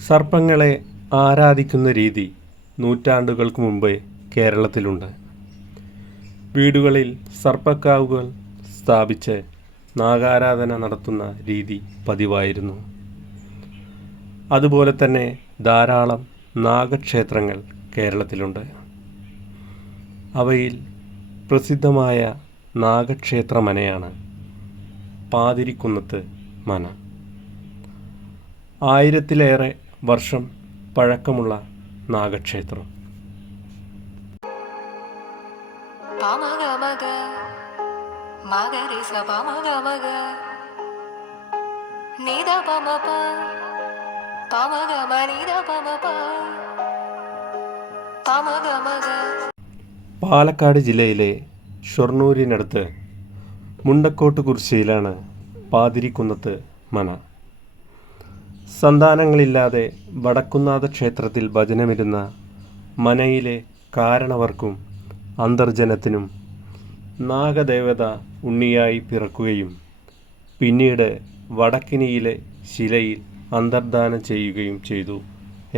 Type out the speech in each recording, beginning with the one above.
സർപ്പങ്ങളെ ആരാധിക്കുന്ന രീതി നൂറ്റാണ്ടുകൾക്ക് മുമ്പേ കേരളത്തിലുണ്ട്. വീടുകളിൽ സർപ്പക്കാവുകൾ സ്ഥാപിച്ച് നാഗാരാധന നടത്തുന്ന രീതി പതിവായിരുന്നു. അതുപോലെ തന്നെ ധാരാളം നാഗക്ഷേത്രങ്ങൾ കേരളത്തിലുണ്ട്. അവയിൽ പ്രസിദ്ധമായ നാഗക്ഷേത്ര മനയാണ്. പാതിരിക്കുന്നത്ത് മന. ആയിരത്തിലേറെ വർഷം പഴക്കമുള്ള നാഗക്ഷേത്രം. പാലക്കാട് ജില്ലയിലെ ഷൊർണൂരിനടുത്ത് മുണ്ടക്കോട്ട് കുരിശിയിലാണ് പാതിരിക്കുന്നത്ത് മന. സന്താനങ്ങളില്ലാതെ വടക്കുന്നാഥ ക്ഷേത്രത്തിൽ ഭജനമിരുന്ന മനയിലെ കാരണവർക്കും അന്തർജനത്തിനും നാഗദേവത ഉണ്ണിയായി പിറക്കുകയും പിന്നീട് വടക്കിനിയിലെ ശിലയിൽ അന്തർദാനം ചെയ്യുകയും ചെയ്തു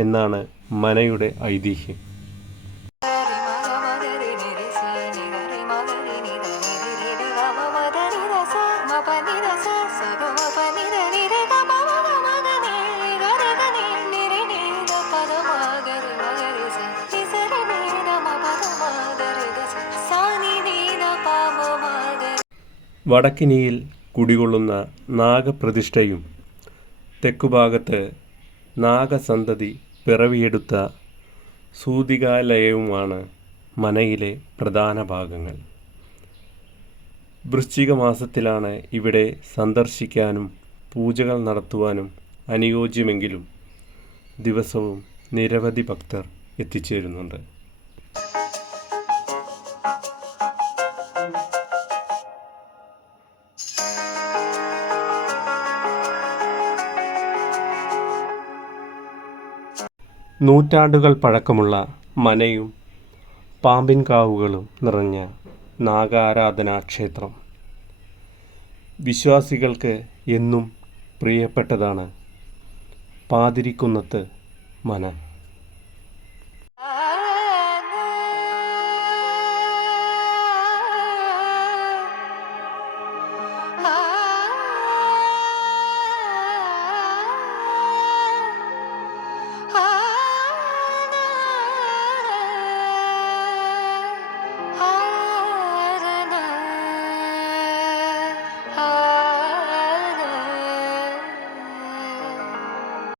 എന്നാണ് മനയുടെ ഐതിഹ്യം. വടക്കിനിയിൽ കുടികൊള്ളുന്ന നാഗപ്രതിഷ്ഠയും തെക്കുഭാഗത്ത് നാഗസന്തതി പിറവിയെടുത്ത സൂതികാലയവുമാണ് മനയിലെ പ്രധാന ഭാഗങ്ങൾ. വൃശ്ചിക മാസത്തിലാണ് ഇവിടെ സന്ദർശിക്കാനും പൂജകൾ നടത്തുവാനും അനുയോജ്യമെങ്കിലും ദിവസവും നിരവധി ഭക്തർ എത്തിച്ചേരുന്നുണ്ട്. നൂറ്റാണ്ടുകൾ പഴക്കമുള്ള മനയും പാമ്പിൻകാവുകളും നിറഞ്ഞ നാഗാരാധനാ ക്ഷേത്രം വിശ്വാസികൾക്ക് എന്നും പ്രിയപ്പെട്ടതാണ്. പാതിരിക്കുന്നത്ത് മന.